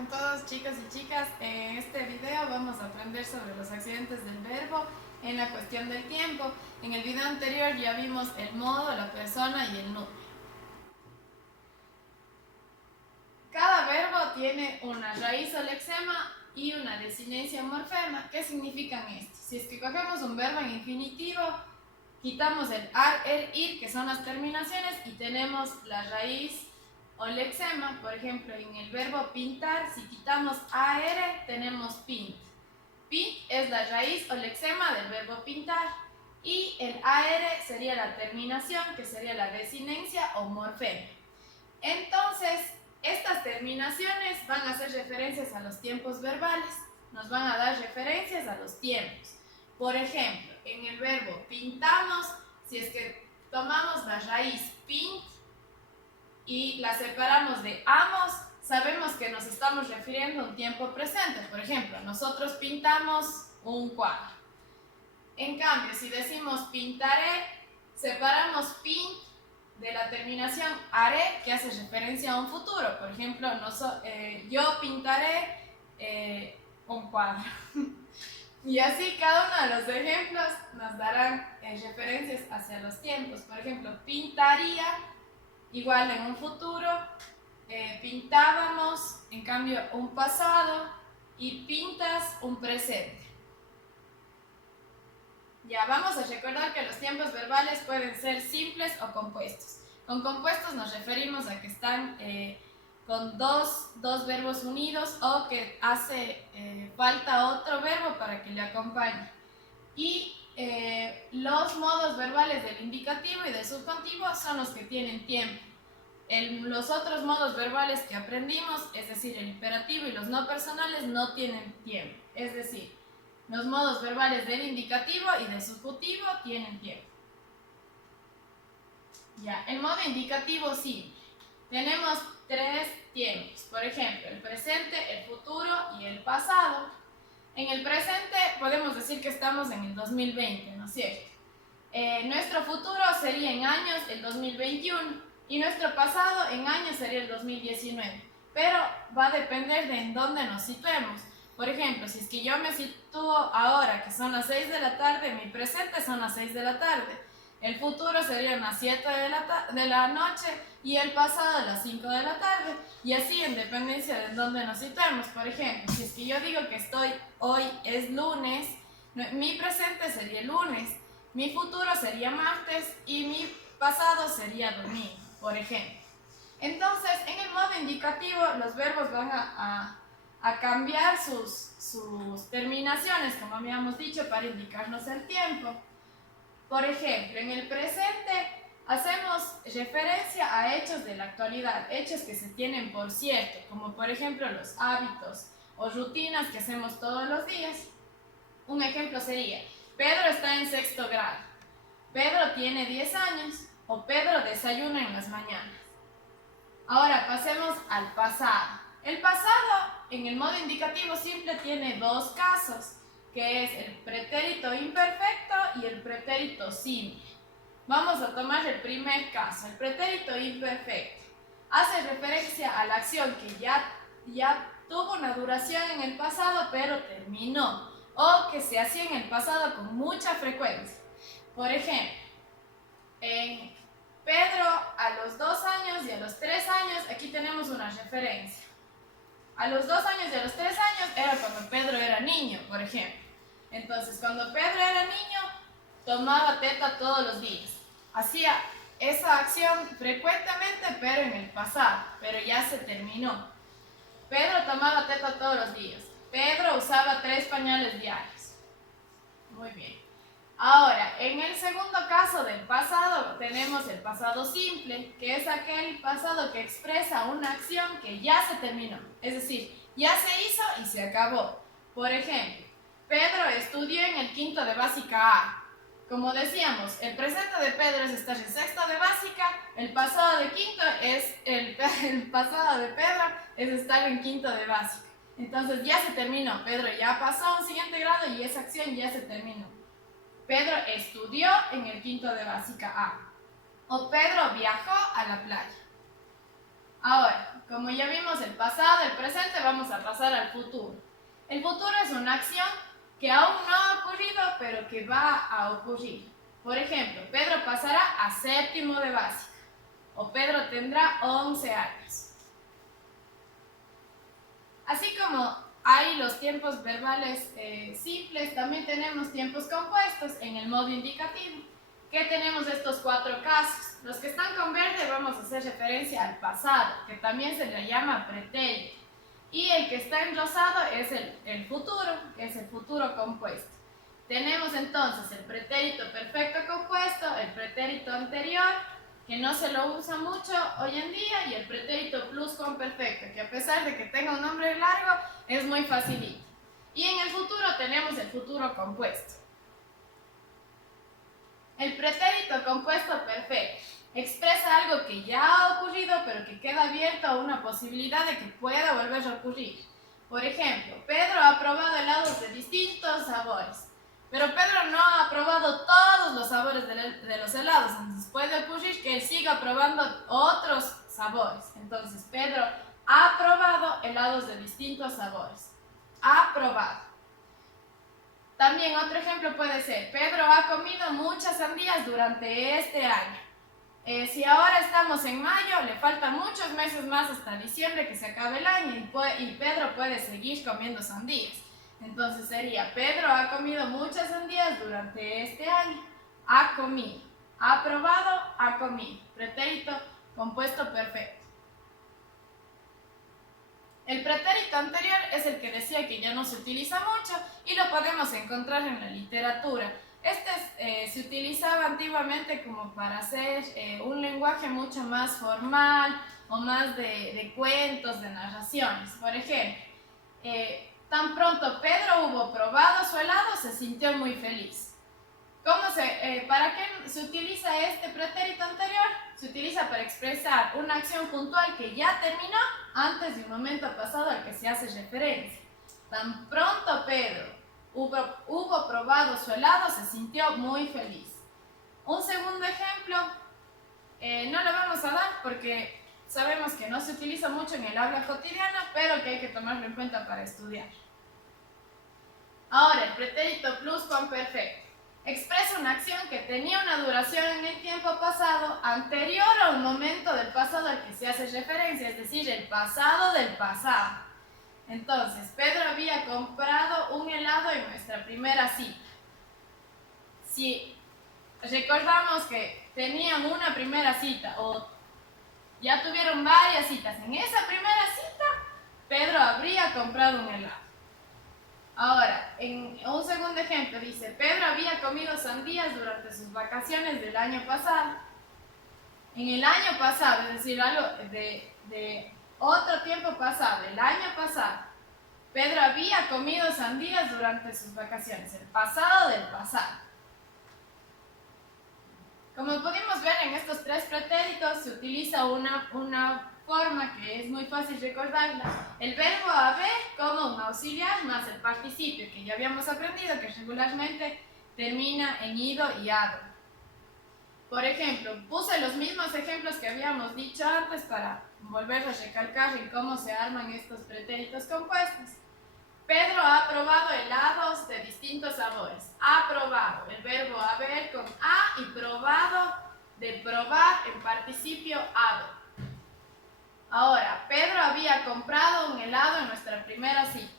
con todos, chicos y chicas. En este video vamos a aprender sobre los accidentes del verbo en la cuestión del tiempo. En el video anterior ya vimos el modo, la persona y el número. Cada verbo tiene una raíz o lexema y una desinencia o morfema. ¿Qué significan estos? Si es que cogemos un verbo en infinitivo, quitamos el ar, er, ir, que son las terminaciones, y tenemos la raíz o lexema. Por ejemplo, en el verbo pintar, si quitamos ar, tenemos pint. Pint es la raíz o lexema del verbo pintar. Y el ar sería la terminación, que sería la desinencia o morfema. Entonces, estas terminaciones van a hacer referencias a los tiempos verbales. Nos van a dar referencias a los tiempos. Por ejemplo, en el verbo pintamos, si es que tomamos la raíz pint y la separamos de amos, sabemos que nos estamos refiriendo a un tiempo presente. Por ejemplo, nosotros pintamos un cuadro. En cambio, si decimos pintaré, separamos pint de la terminación haré, que hace referencia a un futuro. Por ejemplo, yo pintaré un cuadro. Y así cada uno de los ejemplos nos darán referencias hacia los tiempos. Por ejemplo, pintaría, igual en un futuro, pintábamos, en cambio, un pasado, y pintas, un presente. Ya, vamos a recordar que los tiempos verbales pueden ser simples o compuestos. Con compuestos nos referimos a que están con dos verbos unidos o que hace falta otro verbo para que le acompañe. Y los modos verbales del indicativo y del subjuntivo son los que tienen tiempo. Los otros modos verbales que aprendimos, es decir, el imperativo y los no personales, no tienen tiempo. Es decir, los modos verbales del indicativo y del subjuntivo tienen tiempo. Ya, el modo indicativo sí. Tenemos tres tiempos. Por ejemplo, el presente, el futuro y el pasado. En el presente podemos decir que estamos en el 2020, ¿no es cierto? Nuestro futuro sería en años el 2021 y nuestro pasado en años sería el 2019. Pero va a depender de en dónde nos situemos. Por ejemplo, si es que yo me sitúo ahora, que son las 6 de la tarde, mi presente son las 6 de la tarde. El futuro sería las 7 de la noche y el pasado las 5 de la tarde. Y así en dependencia de dónde nos situemos. Por ejemplo, si es que yo digo que hoy es lunes, mi presente sería lunes, mi futuro sería martes y mi pasado sería domingo, por ejemplo. Entonces, en el modo indicativo, los verbos van a cambiar sus terminaciones, como habíamos dicho, para indicarnos el tiempo. Por ejemplo, en el presente hacemos referencia a hechos de la actualidad, hechos que se tienen por cierto, como por ejemplo los hábitos o rutinas que hacemos todos los días. Un ejemplo sería, Pedro está en 6º grado, Pedro tiene 10 años o Pedro desayuna en las mañanas. Ahora pasemos al pasado. El pasado en el modo indicativo simple tiene dos casos, que es el pretérito imperfecto y el pretérito simple. Vamos a tomar el primer caso, el pretérito imperfecto. Hace referencia a la acción que ya tuvo una duración en el pasado, pero terminó, o que se hacía en el pasado con mucha frecuencia. Por ejemplo, en Pedro a los 2 años y a los 3 años, aquí tenemos una referencia. A los 2 años y a los 3 años era cuando Pedro era niño, por ejemplo. Entonces, cuando Pedro era niño, tomaba teta todos los días. Hacía esa acción frecuentemente, pero en el pasado, pero ya se terminó. Pedro tomaba teta todos los días. Pedro usaba 3 pañales diarios. Muy bien. Ahora, en el segundo caso del pasado, tenemos el pasado simple, que es aquel pasado que expresa una acción que ya se terminó. Es decir, ya se hizo y se acabó. Por ejemplo, Pedro estudió en el 5º de básica A. Como decíamos, el presente de Pedro es estar en 6º de básica, el pasado de quinto es el pasado de Pedro es estar en 5º de básica. Entonces ya se terminó, Pedro ya pasó a un siguiente grado y esa acción ya se terminó. Pedro estudió en el 5º de básica A. O Pedro viajó a la playa. Ahora, como ya vimos el pasado, el presente, vamos a pasar al futuro. El futuro es una acción que aún no ha ocurrido, pero que va a ocurrir. Por ejemplo, Pedro pasará a séptimo de básica, o Pedro tendrá 11 años. Así como hay los tiempos verbales simples, también tenemos tiempos compuestos en el modo indicativo, que tenemos estos 4 casos. Los que están con verde vamos a hacer referencia al pasado, que también se le llama pretérito. Y el que está en rosado es el futuro, que es el futuro compuesto. Tenemos entonces el pretérito perfecto compuesto, el pretérito anterior, que no se lo usa mucho hoy en día, y el pretérito pluscuamperfecto, que a pesar de que tenga un nombre largo, es muy facilito. Y en el futuro tenemos el futuro compuesto. El pretérito compuesto perfecto expresa algo que ya ha ocurrido, pero que queda abierto a una posibilidad de que pueda volver a ocurrir. Por ejemplo, Pedro ha probado helados de distintos sabores, pero Pedro no ha probado todos los sabores de los helados, entonces puede ocurrir que él siga probando otros sabores. Entonces, Pedro ha probado helados de distintos sabores. Ha probado. También otro ejemplo puede ser, Pedro ha comido muchas sandías durante este año. Si ahora estamos en mayo, le faltan muchos meses más hasta diciembre que se acabe el año, y Pedro puede seguir comiendo sandías. Entonces sería, Pedro ha comido muchas sandías durante este año. Ha comido. Ha probado, ha comido. Pretérito compuesto perfecto. El pretérito anterior es el que decía que ya no se utiliza mucho y lo podemos encontrar en la literatura. Se utilizaba antiguamente como para hacer un lenguaje mucho más formal o más de cuentos, de narraciones. Por ejemplo, tan pronto Pedro hubo probado su helado, se sintió muy feliz. ¿Para qué se utiliza este pretérito anterior? Se utiliza para expresar una acción puntual que ya terminó antes de un momento pasado al que se hace referencia. Tan pronto Pedro hubo probado su helado, se sintió muy feliz. Un segundo ejemplo, no lo vamos a dar porque sabemos que no se utiliza mucho en el habla cotidiana, pero que hay que tomarlo en cuenta para estudiar. Ahora, el pretérito pluscuamperfecto expresa una acción que tenía una duración en el tiempo pasado anterior a un momento del pasado al que se hace referencia, es decir, el pasado del pasado. Entonces, Pedro había comprado un helado en nuestra primera cita. Si recordamos que tenían una primera cita o ya tuvieron varias citas, en esa primera cita, Pedro habría comprado un helado. Ahora, en un segundo ejemplo dice, Pedro había comido sandías durante sus vacaciones del año pasado. En el año pasado, es decir, algo de otro tiempo pasado, el año pasado, Pedro había comido sandías durante sus vacaciones, el pasado del pasado. Como pudimos ver en estos 3 pretéritos, se utiliza una forma que es muy fácil recordarla. El verbo haber como un auxiliar más el participio, que ya habíamos aprendido que regularmente termina en ido y ado. Por ejemplo, puse los mismos ejemplos que habíamos dicho antes para volver a recalcar en cómo se arman estos pretéritos compuestos. Pedro ha probado helados de distintos sabores. Ha probado, el verbo haber con a, y probado, de probar en participio ado. Ahora, Pedro había comprado un helado en nuestra primera cita.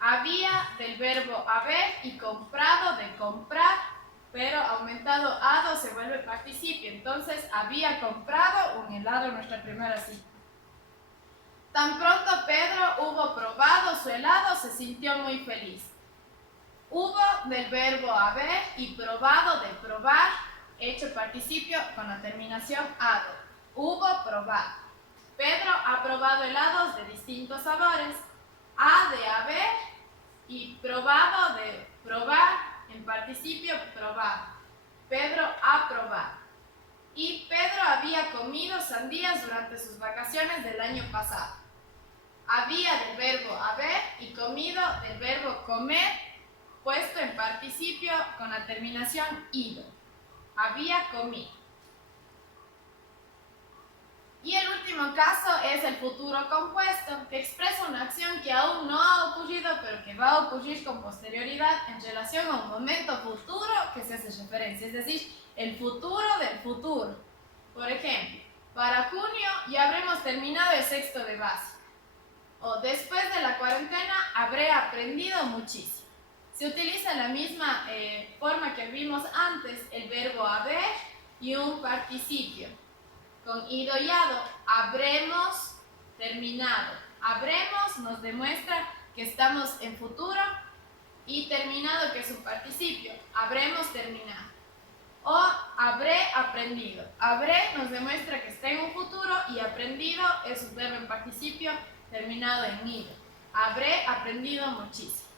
Había del verbo haber y comprado de comprar, pero aumentado ado se vuelve participio. Entonces, había comprado un helado en nuestra primera cita. Tan pronto Pedro hubo probado su helado, se sintió muy feliz. Hubo del verbo haber y probado de probar, hecho participio con la terminación ado. Hubo probado. Pedro ha probado helados de distintos sabores. Ha de haber y probado de probar, en participio probado. Pedro ha probado. Y Pedro había comido sandías durante sus vacaciones del año pasado. Había del verbo haber y comido del verbo comer, puesto en participio con la terminación ido. Había comido. Y el último caso es el futuro compuesto, que expresa una acción que aún no ha ocurrido, pero que va a ocurrir con posterioridad en relación a un momento futuro que se hace referencia, es decir, el futuro del futuro. Por ejemplo, para junio ya habremos terminado el sexto de básica, o después de la cuarentena habré aprendido muchísimo. Se utiliza la misma forma que vimos antes, el verbo haber y un participio. Con ido y ado, habremos terminado. Habremos nos demuestra que estamos en futuro y terminado, que es un participio. Habremos terminado. O habré aprendido. Habré nos demuestra que está en un futuro y aprendido es un verbo en participio terminado en ido. Habré aprendido muchísimo.